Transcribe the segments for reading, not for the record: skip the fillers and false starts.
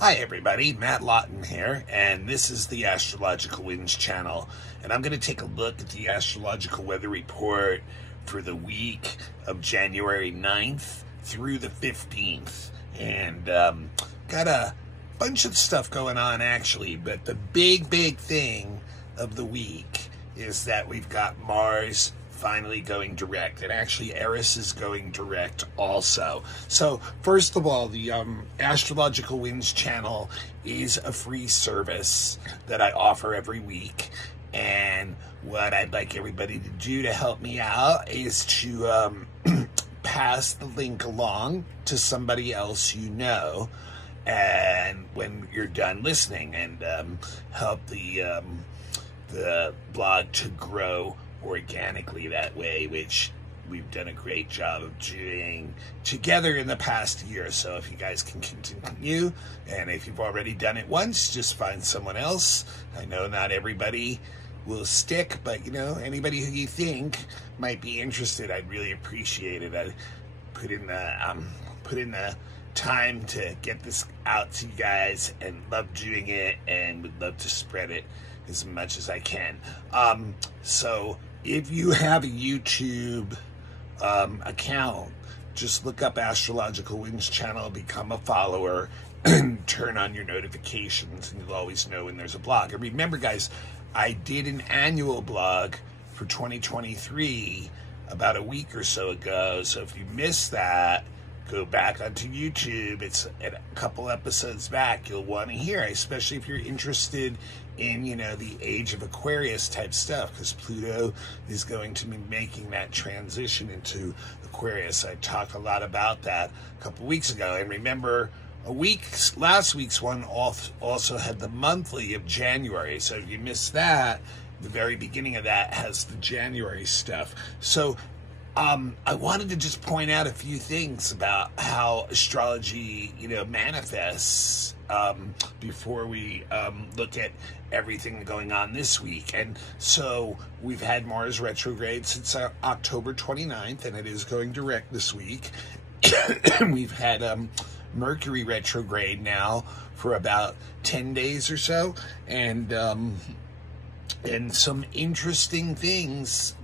Hi everybody, Matt Lawton here, and this is the Astrological Winds channel, and I'm going to take a look at the astrological weather report for the week of January 9th through the 15th, and got a bunch of stuff going on actually, but the big thing of the week is that we've got Mars finally going direct, and actually Eris is going direct also. So first of all, the Astrological Winds channel is a free service that I offer every week, and what I'd like everybody to do to help me out is to pass the link along to somebody else you know, and when you're done listening, and help the blog to grow organically that way, which we've done a great job of doing together in the past year. So if you guys can continue, and if you've already done it once, just find someone else. I know not everybody will stick, but you know, anybody who you think might be interested, I'd really appreciate it. I put in the time to get this out to you guys, and love doing it, and would love to spread it as much as I can. So if you have a YouTube account, just look up Astrological Winds channel, become a follower, and turn on your notifications, and you'll always know when there's a blog. And remember guys, I did an annual blog for 2023 about a week or so ago, so if you missed that, go back onto YouTube. It's a couple episodes back. You'll want to hear, especially if you're interested in, you know, the age of Aquarius type stuff, because Pluto is going to be making that transition into Aquarius. I talked a lot about that a couple weeks ago. And remember, last week's one also had the monthly of January. So if you missed that, the very beginning of that has the January stuff. So I wanted to just point out a few things about how astrology, you know, manifests before we look at everything going on this week. And so we've had Mars retrograde since October 29th, and it is going direct this week. We've had Mercury retrograde now for about 10 days or so, and some interesting things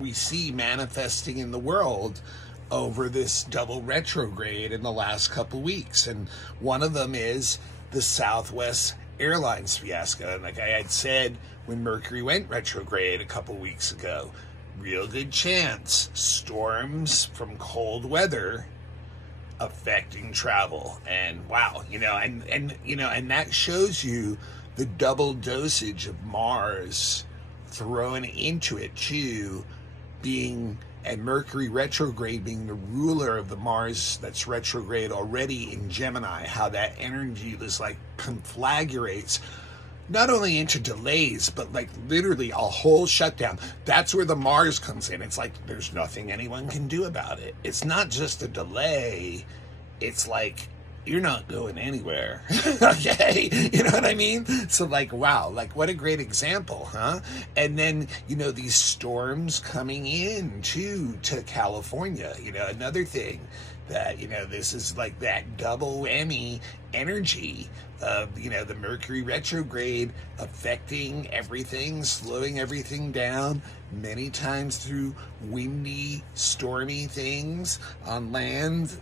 we see manifesting in the world over this double retrograde in the last couple weeks. And one of them is the Southwest Airlines fiasco. And like I had said when Mercury went retrograde a couple weeks ago, real good chance storms from cold weather affecting travel. And wow, you know, and you know, and that shows you the double dosage of Mars thrown into it too, being, and Mercury retrograde being the ruler of the Mars that's retrograde already in Gemini, how that energy is like conflagrates not only into delays, but like literally a whole shutdown. That's where the Mars comes in. It's like there's nothing anyone can do about it. It's not just a delay, it's like you're not going anywhere. Okay, you know what I mean? So like, wow, like what a great example, huh? And then, you know, these storms coming in to California, you know, another thing that, you know, this is like that double whammy energy of, you know, the Mercury retrograde affecting everything, slowing everything down, many times through windy, stormy things on land,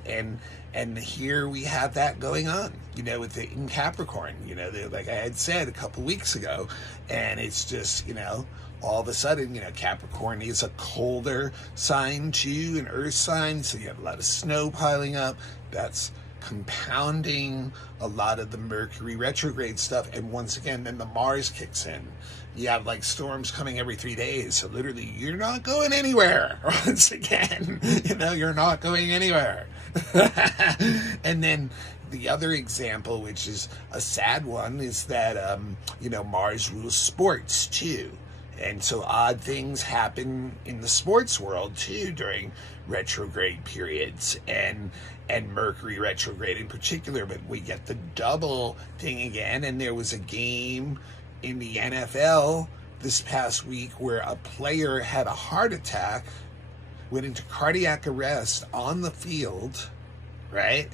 and here we have that going on, you know, with in Capricorn, you know, like I had said a couple weeks ago, and it's just, you know, all of a sudden, you know, Capricorn is a colder sign too, an earth sign, so you have a lot of snow piling up. That's compounding a lot of the Mercury retrograde stuff. And once again, then the Mars kicks in. You have like storms coming every 3 days, so literally you're not going anywhere. Once again, you know, you're not going anywhere. And then the other example, which is a sad one, is that you know, Mars rules sports too. And so odd things happen in the sports world too during retrograde periods, and Mercury retrograde in particular. But we get the double thing again, and there was a game in the NFL this past week where a player had a heart attack, went into cardiac arrest on the field, right?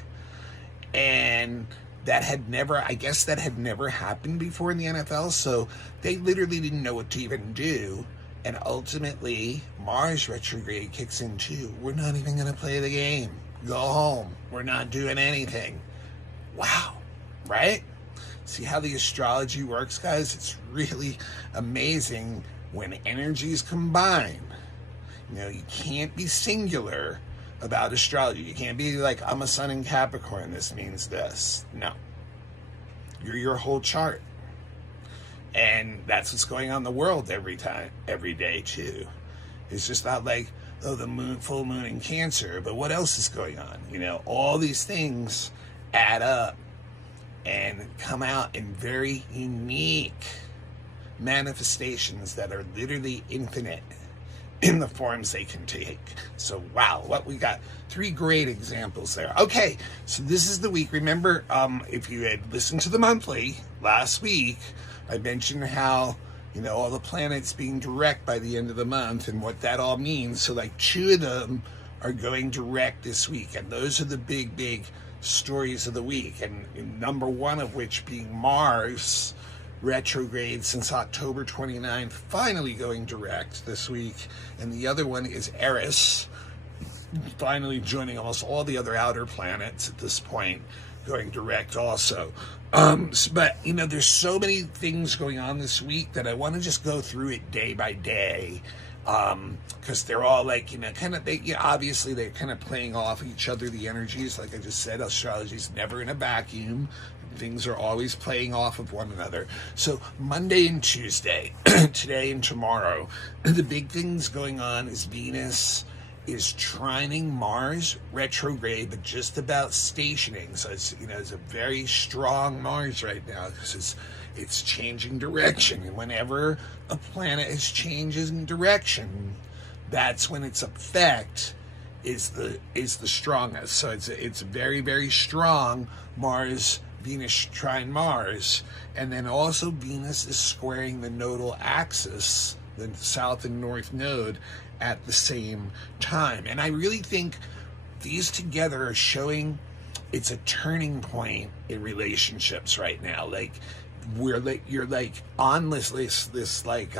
And I guess that had never happened before in the NFL, so they literally didn't know what to even do. And ultimately, Mars retrograde kicks in too. We're not even going to play the game. Go home. We're not doing anything. Wow. Right? See how the astrology works, guys? It's really amazing when energies combine. You know, you can't be singular about astrology. You can't be like, I'm a sun in Capricorn, this means this. No. You're your whole chart. And that's what's going on in the world every day too. It's just not like, oh, the full moon in Cancer, but what else is going on? You know, all these things add up and come out in very unique manifestations that are literally infinite in the forms they can take. So wow, what we got, 3 great examples there. Okay, so this is the week. Remember, if you had listened to the monthly last week, I mentioned how, you know, all the planets being direct by the end of the month and what that all means. So like 2 of them are going direct this week, and those are the big stories of the week. And number 1 of which being Mars retrograde since October 29th, finally going direct this week. And the other one is Eris, finally joining almost all the other outer planets at this point, going direct also. But, you know, there's so many things going on this week that I want to just go through it day by day. Because they're all like, you know, obviously they're kind of playing off each other, the energies. Like I just said, astrology is never in a vacuum. Things are always playing off of one another. So Monday and Tuesday, today and tomorrow, the big things going on is Venus is trining Mars retrograde, but just about stationing. So it's, you know, it's a very strong Mars right now because it's changing direction. And whenever a planet is changing direction, that's when its effect is the strongest. So it's very, very strong. Mars, Venus trine Mars, and then also Venus is squaring the nodal axis, the south and north node, at the same time. And I really think these together are showing it's a turning point in relationships right now. Like you're like on this like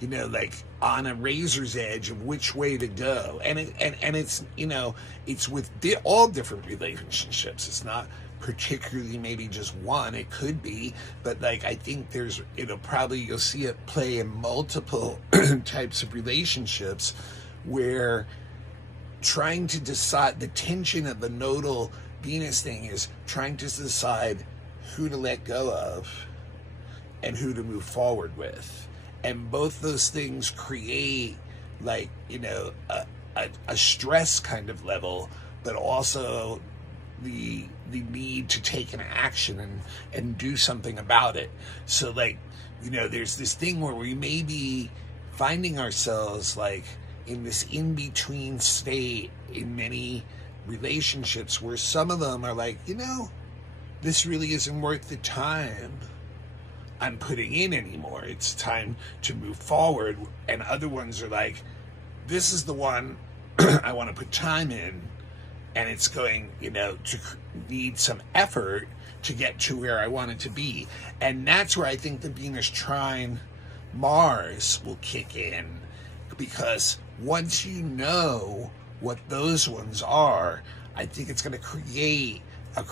you know, like on a razor's edge of which way to go. And it's, you know, it's with all different relationships. It's not particularly maybe just one. It could be, but like I think there's, you know, probably you'll see it play in multiple types of relationships where trying to decide, the tension of the nodal Venus thing is trying to decide who to let go of and who to move forward with. And both those things create, like, you know, a stress kind of level, but also the need to take an action and do something about it. So, like, you know, there's this thing where we may be finding ourselves like in this in-between state in many relationships where some of them are like, you know, this really isn't worth the time I'm putting in anymore. It's time to move forward. And other ones are like, this is the one I want to put time in, and it's going, you know, to need some effort to get to where I want it to be. And that's where I think the Venus trine Mars will kick in, because once you know what those ones are, I think it's going to create a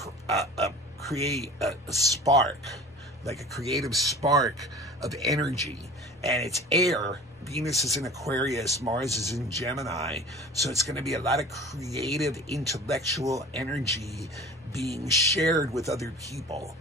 spark, like a creative spark of energy. And it's air. Venus is in Aquarius, Mars is in Gemini, so it's going to be a lot of creative, intellectual energy being shared with other people.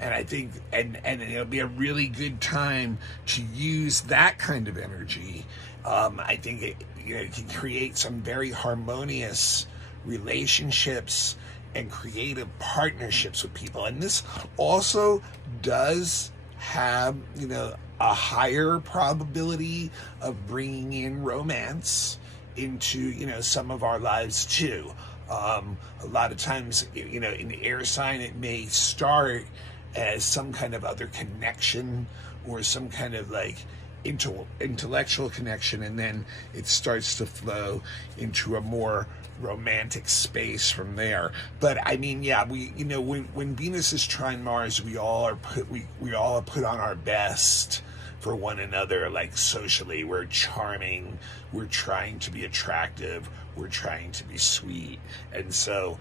And I think, and it'll be a really good time to use that kind of energy. I think it can create some very harmonious relationships and creative partnerships with people. And this also does have, you know, a higher probability of bringing in romance into, you know, some of our lives too. A lot of times, you know, in the air sign, it may start as some kind of other connection or some kind of like intellectual connection, and then it starts to flow into a more romantic space from there. But I mean, yeah, when Venus is trine Mars, we all are put on our best for one another. Like socially, we're charming, we're trying to be attractive, we're trying to be sweet, and so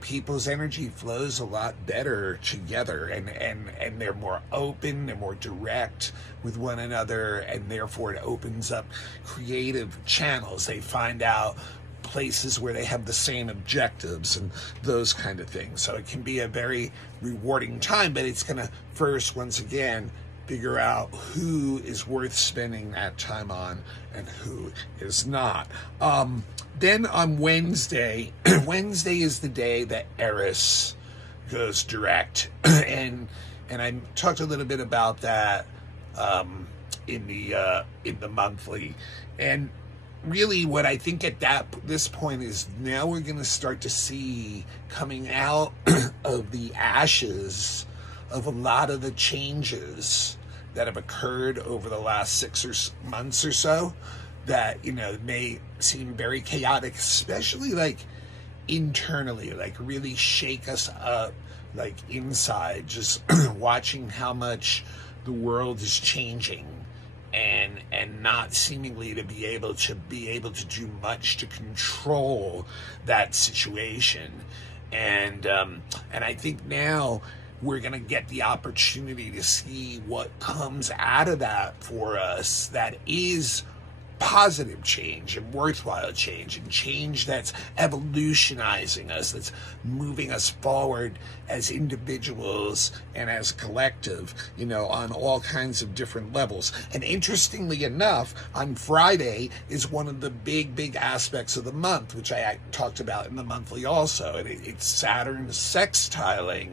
people's energy flows a lot better together, and they're more open, they're more direct with one another, and therefore it opens up creative channels. They find out places where they have the same objectives and those kind of things. So it can be a very rewarding time, but it's going to first, once again, figure out who is worth spending that time on and who is not. Then on Wednesday, Wednesday is the day that Eris goes direct, and I talked a little bit about that in the monthly. And really, what I think at this point is now we're going to start to see coming out of the ashes of a lot of the changes that have occurred over the last 6 months or so, that may seem very chaotic, especially like internally, like really shake us up, like inside, just watching how much the world is changing and not seemingly to be able to do much to control that situation. And I think now we're going to get the opportunity to see what comes out of that for us, that is positive change and worthwhile change, and change that's evolutionizing us, that's moving us forward as individuals and as collective, on all kinds of different levels. And interestingly enough, on Friday is one of the big aspects of the month, which I talked about in the monthly also, and it's Saturn sextiling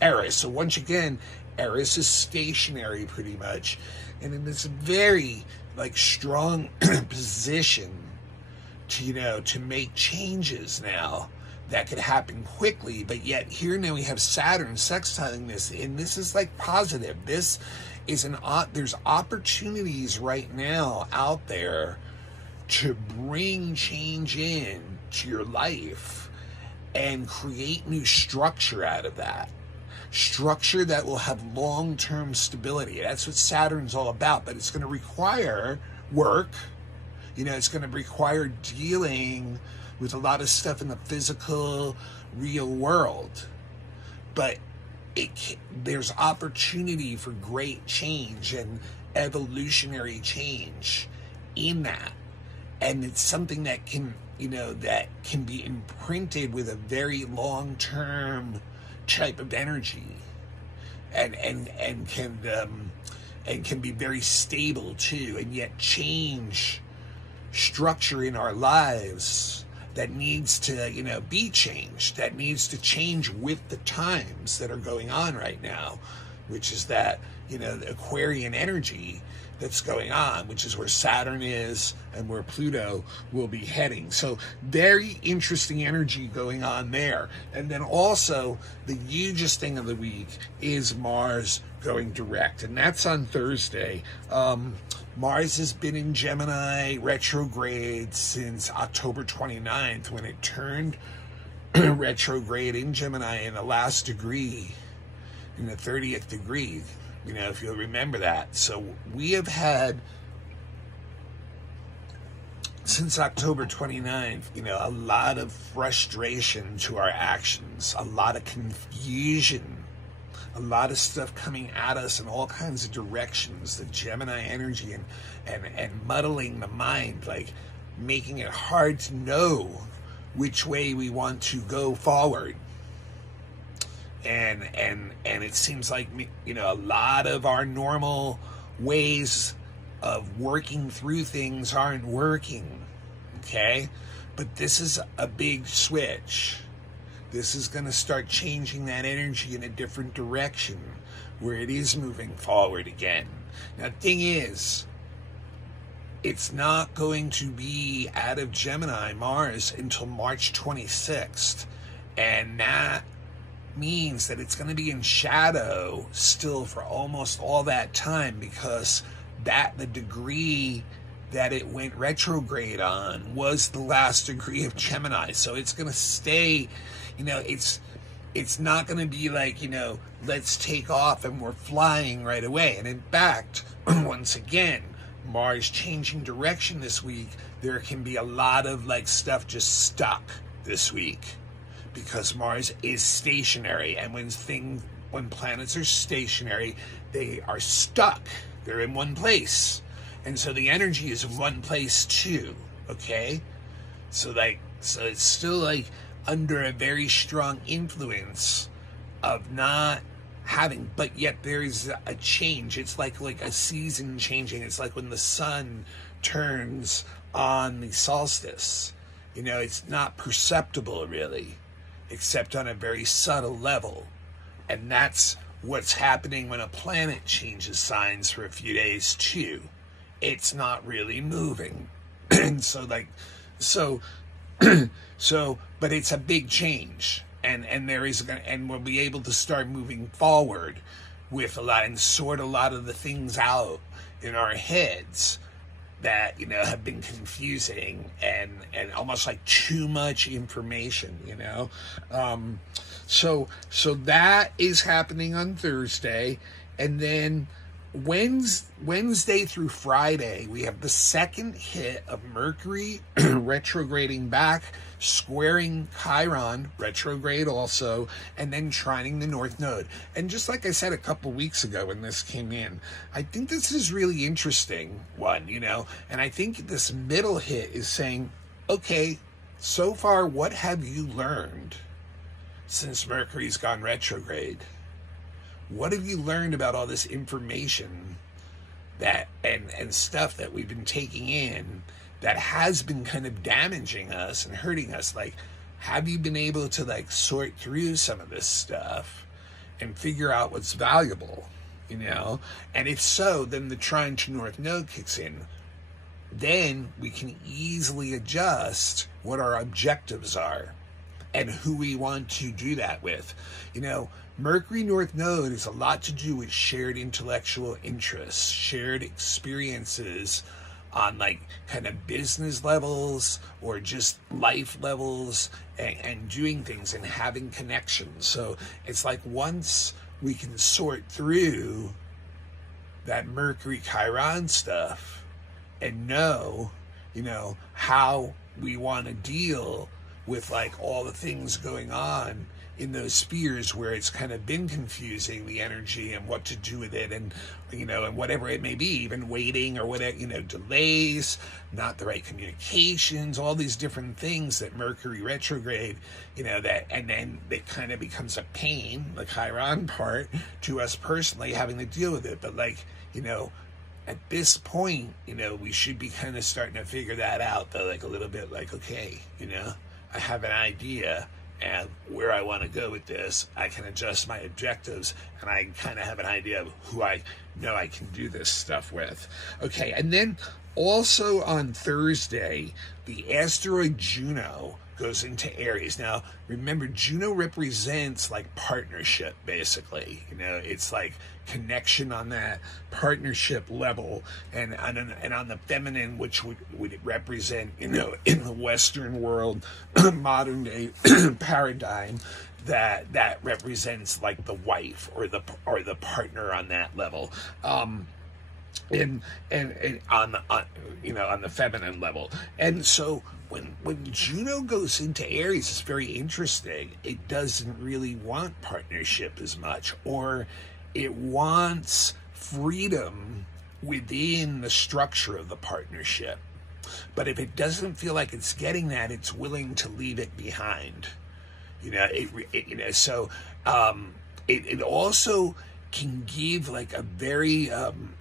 Eris. So once again, Eris is stationary pretty much, and in this very strong position to make changes now that could happen quickly. But yet here now we have Saturn sextiling this, and this is positive. This is there's opportunities right now out there to bring change in to your life and create new structure out of that. Structure that will have long-term stability. That's what Saturn's all about, but it's going to require work. It's going to require dealing with a lot of stuff in the physical, real world. But there's opportunity for great change and evolutionary change in that. And it's something that can, that can be imprinted with a very long-term type of energy, and can be very stable too, and yet change structure in our lives that needs to be changed, that needs to change with the times that are going on right now, which is that the Aquarian energy that's going on, which is where Saturn is and where Pluto will be heading. So very interesting energy going on there. And then also the hugest thing of the week is Mars going direct, and that's on Thursday. Mars has been in Gemini retrograde since October 29th, when it turned retrograde in Gemini in the last degree, in the 30th degree. If you'll remember that. So we have had, since October 29th, a lot of frustration to our actions, a lot of confusion, a lot of stuff coming at us in all kinds of directions, the Gemini energy, and muddling the mind, making it hard to know which way we want to go forward. And it seems like a lot of our normal ways of working through things aren't working, okay? But this is a big switch. This is going to start changing that energy in a different direction, where it is moving forward again. Now, the thing is, it's not going to be out of Gemini, Mars, until March 26th. And that means that it's going to be in shadow still for almost all that time, because that the degree that it went retrograde on was the last degree of Gemini. So it's going to stay, it's not going to be like, let's take off and we're flying right away. And in fact, once again, Mars changing direction this week, there can be a lot of like stuff just stuck this week because Mars is stationary. And when planets are stationary, they are stuck. They're in one place. And so the energy is in one place too, okay? So it's still like under a very strong influence of not having, but yet there is a change. It's like a season changing. It's like when the sun turns on the solstice. It's not perceptible really, except on a very subtle level. And that's what's happening when a planet changes signs for a few days too. It's not really moving. And but it's a big change. And we'll be able to start moving forward with a lot and sort a lot of the things out in our heads that, have been confusing and almost like too much information, So that is happening on Thursday. And then Wednesday through Friday, we have the second hit of Mercury retrograding back, squaring Chiron, retrograde also, and then trining the North Node. And just like I said a couple weeks ago when this came in, I think this is really interesting one, and I think this middle hit is saying, okay, so far, what have you learned since Mercury's gone retrograde? What have you learned about all this information that and stuff that we've been taking in that has been kind of damaging us and hurting us? Like, have you been able to like sort through some of this stuff and figure out what's valuable, And if so, then the trine to North Node kicks in. Then we can easily adjust what our objectives are and who we want to do that with. Mercury North Node is a lot to do with shared intellectual interests, shared experiences on like kind of business levels or just life levels and doing things and having connections. So it's like once we can sort through that Mercury Chiron stuff and know, how we want to deal with like all the things going on in those spheres where it's kind of been confusing, the energy and what to do with it, and and whatever it may be, even waiting or whatever, delays, not the right communications, all these different things that Mercury retrograde, that, and then it kind of becomes a pain, the Chiron part, to us personally having to deal with it. But like, at this point, we should be kind of starting to figure that out, though, like a little bit like, okay, I have an idea and where I want to go with this. I can adjust my objectives, and I kind of have an idea of who I know I can do this stuff with. Okay, and then also on Thursday, the asteroid Juno goes into Aries. Now, remember, Juno represents like partnership, basically. It's like connection on that partnership level, and on the feminine, which would represent, in the Western world, modern day paradigm, that represents like the wife or the partner on that level. And on the feminine level. And so when Juno goes into Aries, it's very interesting. It doesn't really want partnership as much, or it wants freedom within the structure of the partnership. But if it doesn't feel like it's getting that, it's willing to leave it behind. So it also can give like a very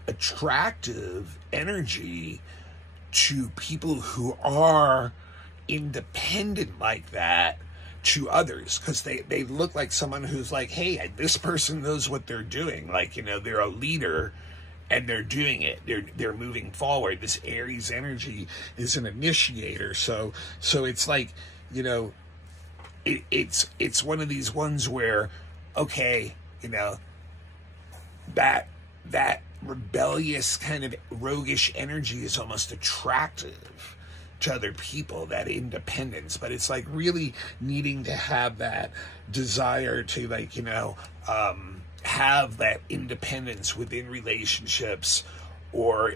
attractive energy to people who are independent like that to others, because they look like someone who's like, hey, this person knows what they're doing. Like, they're a leader and they're doing it. They're moving forward. This Aries energy is an initiator. So it's like, it's one of these ones where, okay, that rebellious kind of roguish energy is almost attractive to other people, that independence, but it's like really needing to have that desire to, like, have that independence within relationships, or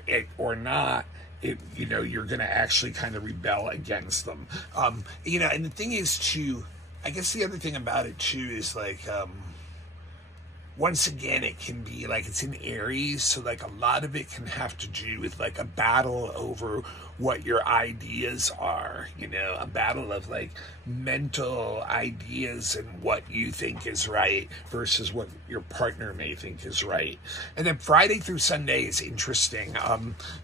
not, you're going to actually kind of rebel against them. And the thing is too, I guess the other thing about it too is like, once again, it can be like, it's in Aries, so like a lot of it can have to do with like a battle over what your ideas are, a battle of like mental ideas and what you think is right versus what your partner may think is right. And then Friday through Sunday is interesting.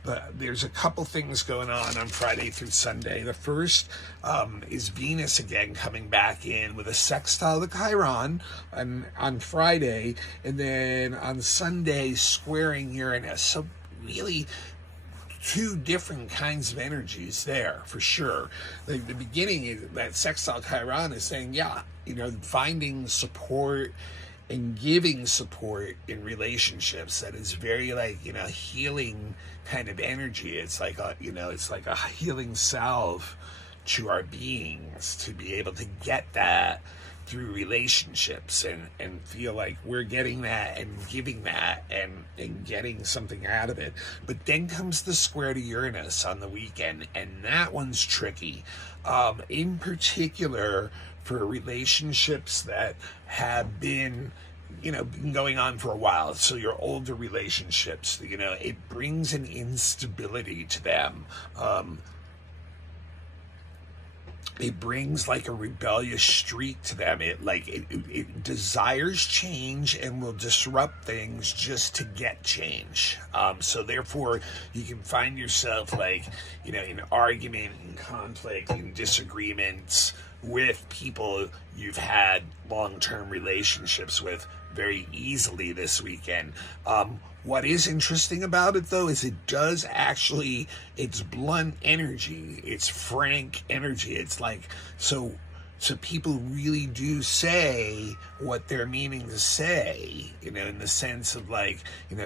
But there's a couple things going on Friday through Sunday. The first is Venus again coming back in with a sextile to Chiron on Friday, and then on Sunday squaring Uranus. So really, two different kinds of energies there for sure. The beginning is that sextile Chiron is saying, finding support and giving support in relationships. That is very like, healing kind of energy. It's like it's like a healing salve to our beings to be able to get that through relationships and feel like we're getting that and giving that and getting something out of it. But then comes the square to Uranus on the weekend, and that one's tricky. In particular for relationships that have been going on for a while. So your older relationships, it brings an instability to them. It brings like a rebellious streak to them. It desires change and will disrupt things just to get change. So therefore, you can find yourself like, in argument and conflict and disagreements with people you've had long-term relationships with very easily this weekend. What is interesting about it, though, is it does actually, it's blunt energy, it's frank energy. It's like, so people really do say what they're meaning to say, in the sense of like,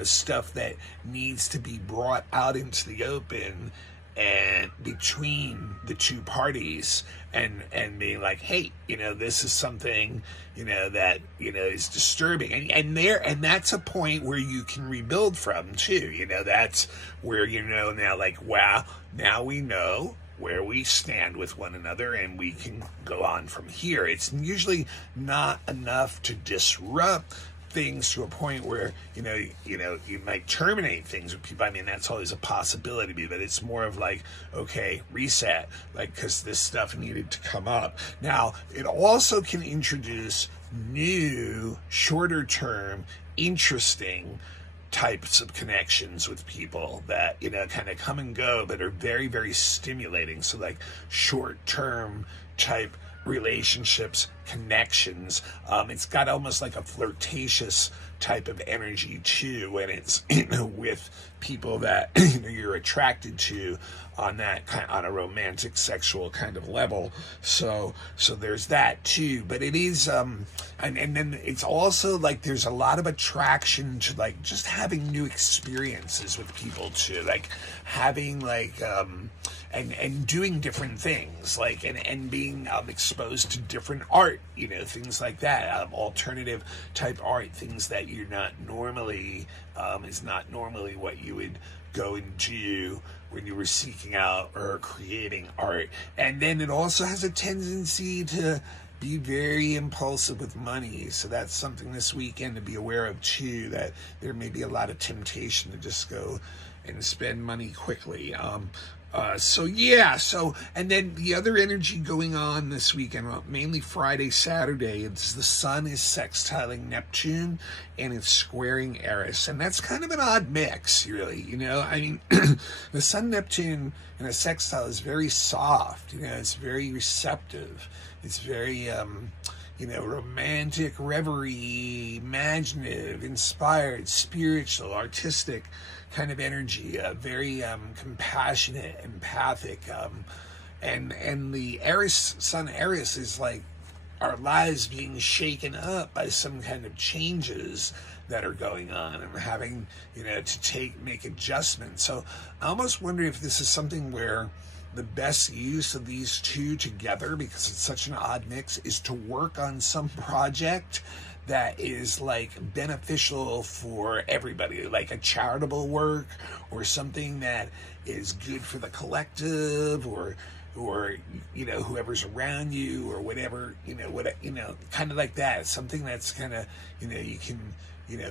stuff that needs to be brought out into the open and between the two parties, and being like, hey, this is something, that, is disturbing. And that's a point where you can rebuild from too. That's where, now like, wow, now we know where we stand with one another and we can go on from here. It's usually not enough to disrupt things to a point where you might terminate things with people. I mean, that's always a possibility, but it's more of like, okay, reset, like, because this stuff needed to come up. Now, it also can introduce new, shorter term, interesting types of connections with people that kind of come and go, but are very, very stimulating. So like short term type relationships, connections. It's got almost like a flirtatious type of energy too, and it's with people that you're attracted to on that on a romantic, sexual kind of level. So there's that too. But it is, and then it's also like there's a lot of attraction to like just having new experiences with people too, like having like and doing different things, like and being exposed to different art, things like that, alternative type art, things that you're not normally is not normally what you would go and do when you were seeking out or creating art. And then it also has a tendency to be very impulsive with money. So that's something this weekend to be aware of too, that there may be a lot of temptation to just go and spend money quickly. And then the other energy going on this weekend, mainly Friday, Saturday, it's the sun is sextiling Neptune and it's squaring Eris. And that's kind of an odd mix, really, I mean, the sun Neptune in a sextile is very soft, it's very receptive. It's very, romantic, reverie, imaginative, inspired, spiritual, artistic kind of energy, very compassionate, empathic, and the Sun Eris is like our lives being shaken up by some kind of changes that are going on, and having, to make adjustments. So I almost wonder if this is something where the best use of these two together, because it's such an odd mix, is to work on some project that is like beneficial for everybody, like a charitable work or something that is good for the collective, or whoever's around you, or whatever, kind of like that. Something that's kind of, you can,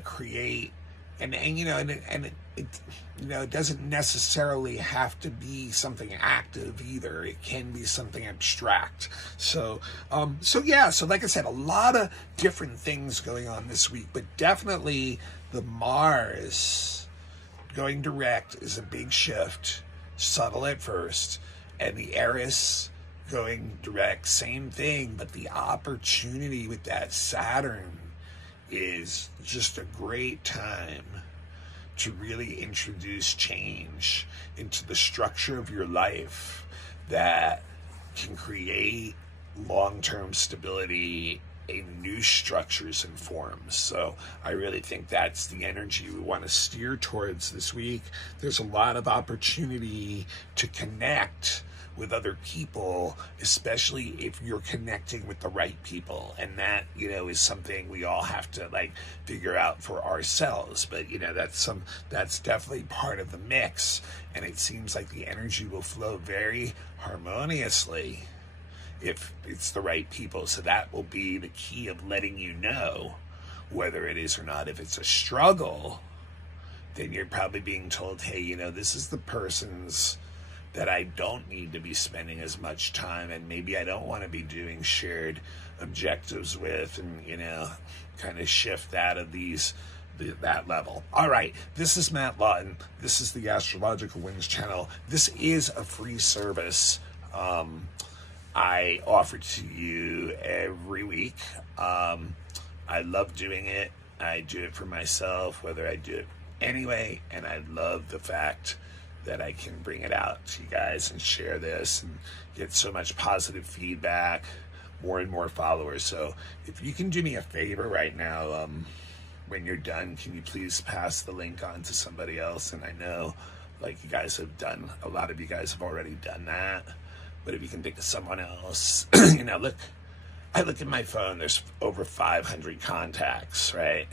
create, and it doesn't necessarily have to be something active either. It can be something abstract. So like I said, a lot of different things going on this week, but definitely the Mars going direct is a big shift, subtle at first, and the Eris going direct, same thing, but the opportunity with that Saturn is just a great time to really introduce change into the structure of your life that can create long-term stability in new structures and forms. So I really think that's the energy we want to steer towards this week. There's a lot of opportunity to connect with other people, especially if you're connecting with the right people, and that is something we all have to figure out for ourselves. But that's definitely part of the mix, and it seems like the energy will flow very harmoniously if it's the right people. So that will be the key of letting you know whether it is or not. If it's a struggle, then you're probably being told, hey, this is the person's that I don't need to be spending as much time, and maybe I don't want to be doing shared objectives with, and kind of shift that of that level. All right, this is Matt Lawton. This is the Astrological Winds channel. This is a free service I offer to you every week. I love doing it. I do it for myself, whether I do it anyway, and I love the fact that I can bring it out to you guys and share this and get so much positive feedback, more and more followers. So if you can do me a favor right now, when you're done, can you please pass the link on to somebody else? And I know you guys have done, a lot of you guys have already done that, but if you can think of someone else, look, I look at my phone, there's over 500 contacts, right?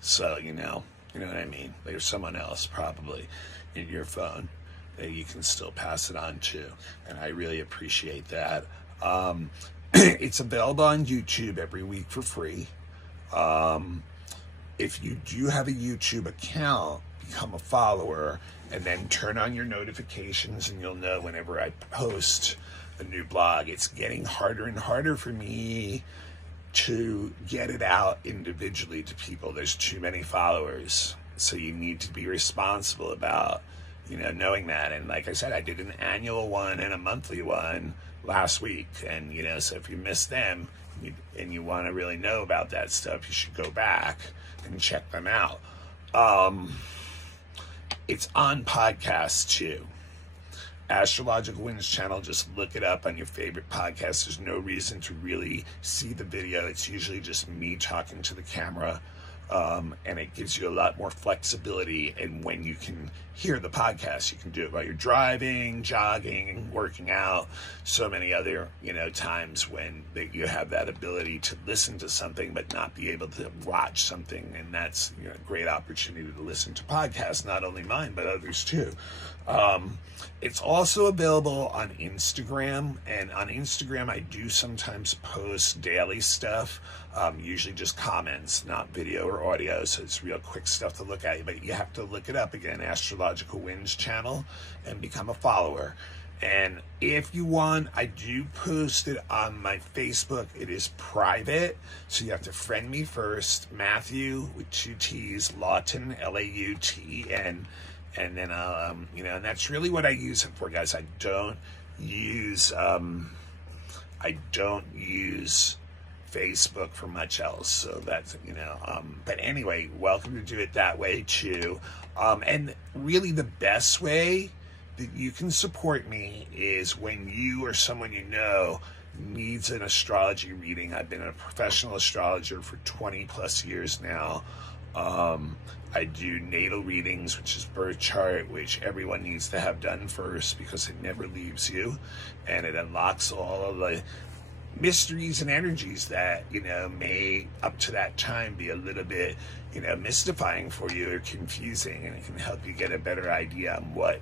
So, you know what I mean? There's someone else probably in your phone that you can still pass it on to, and I really appreciate that. It's available on YouTube every week for free. If you do have a YouTube account, become a follower, and then turn on your notifications, and you'll know whenever I post a new blog. It's getting harder and harder for me to get it out individually to people. There's too many followers. So you need to be responsible about, knowing that. And like I said, I did an annual one and a monthly one last week. And, so if you missed them and you want to really know about that stuff, you should go back and check them out. It's on podcast too. Astrological Winds channel, just look it up on your favorite podcast. There's no reason to really see the video. It's usually just me talking to the camera. And it gives you a lot more flexibility. And when you can hear the podcast, you can do it while you're driving, jogging, working out. So many other, times when you have that ability to listen to something but not be able to watch something. And that's a great opportunity to listen to podcasts, not only mine, but others too. It's also available on Instagram, and on Instagram I do sometimes post daily stuff, usually just comments, not video or audio, so it's real quick stuff to look at, but you have to look it up again, Astrological Winds channel, and become a follower. And if you want, I do post it on my Facebook. It is private, so you have to friend me first, Matthew with 2 T's, Lawton, Lauten, and then I'll, and that's really what I use it for, guys. I don't use Facebook for much else. So that's, but anyway, welcome to do it that way too. And really the best way that you can support me is when you or someone needs an astrology reading, I've been a professional astrologer for 20 plus years now. I do natal readings, which is birth chart, which everyone needs to have done first because it never leaves you, and it unlocks all of the mysteries and energies that, you know, may up to that time be a little bit, you know, mystifying for you or confusing, and it can help you get a better idea on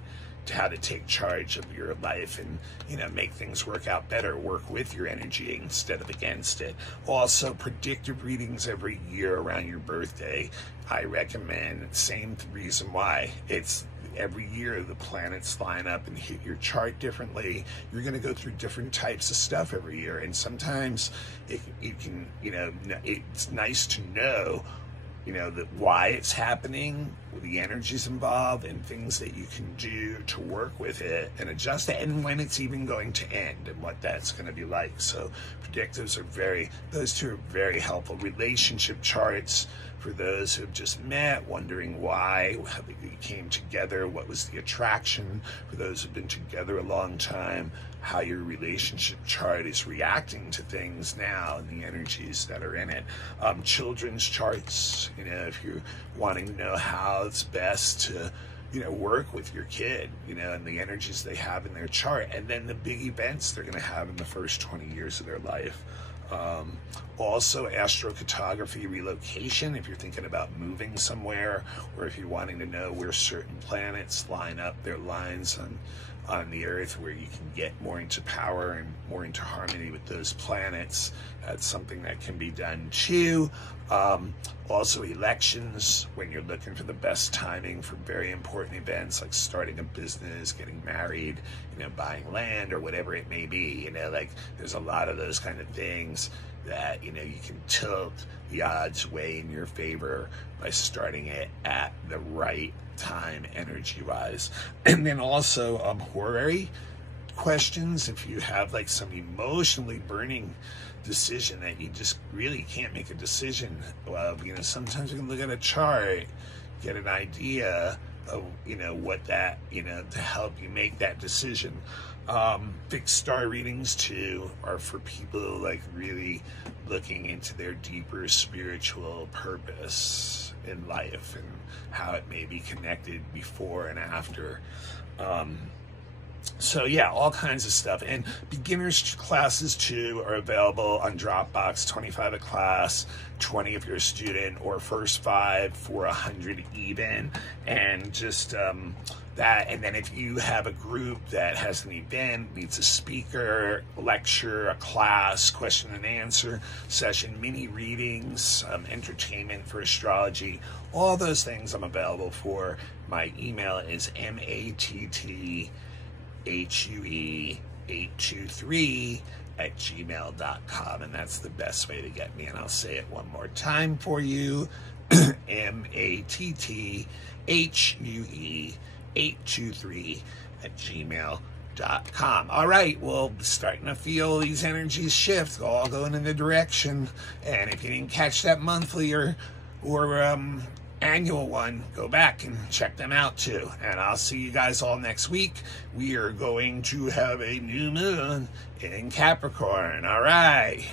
how to take charge of your life and, you know, make things work out better, work with your energy instead of against it. Also, predictive readings every year around your birthday, I recommend. Same reason why. It's every year the planets line up and hit your chart differently. You're going to go through different types of stuff every year, and sometimes it can, you know, it's nice to know, you know, that why it's happening, the energies involved, and things that you can do to work with it and adjust it, and when it's even going to end and what that's going to be like. So predictives are those two are very helpful. Relationship charts for those who have just met, wondering why, how they came together, what was the attraction. For those who've been together a long time, how your relationship chart is reacting to things now and the energies that are in it. Children's charts, you know, if you're wanting to know how it's best to, you know, work with your kid, you know, and the energies they have in their chart, and then the big events they're going to have in the first 20 years of their life. Also, astrocartography relocation, if you're thinking about moving somewhere, or if you're wanting to know where certain planets line up their lines on the earth, where you can get more into power and more into harmony with those planets, that's something that can be done too. Also, elections, when you're looking for the best timing for very important events like starting a business, getting married, you know, buying land, or whatever it may be, you know, like there's a lot of those kind of things that, you know, you can tilt the odds way in your favor by starting it at the right time energy-wise. And then also horary questions, if you have like some emotionally burning decision that you just really can't make a decision of, you know, sometimes you can look at a chart, get an idea of, you know, what that, you know, to help you make that decision. Fixed star readings too are for people like really looking into their deeper spiritual purpose in life and how it may be connected before and after. So yeah, all kinds of stuff. And beginners classes too are available on Dropbox, 25 a class, 20 if you're a student, or first 5 for 100 even. And just that, and then if you have a group that has an event, needs a speaker, lecture, a class, question and answer session, mini readings, entertainment for astrology, all those things I'm available for. My email is matthuey823@gmail.com, and that's the best way to get me. And I'll say it one more time for you. matthuey823@gmail.com. All right, well, starting to feel these energies shift, all going in the direction. And if you didn't catch that monthly or annual one, go back and check them out too. And I'll see you guys all next week. We are going to have a new moon in Capricorn. All right.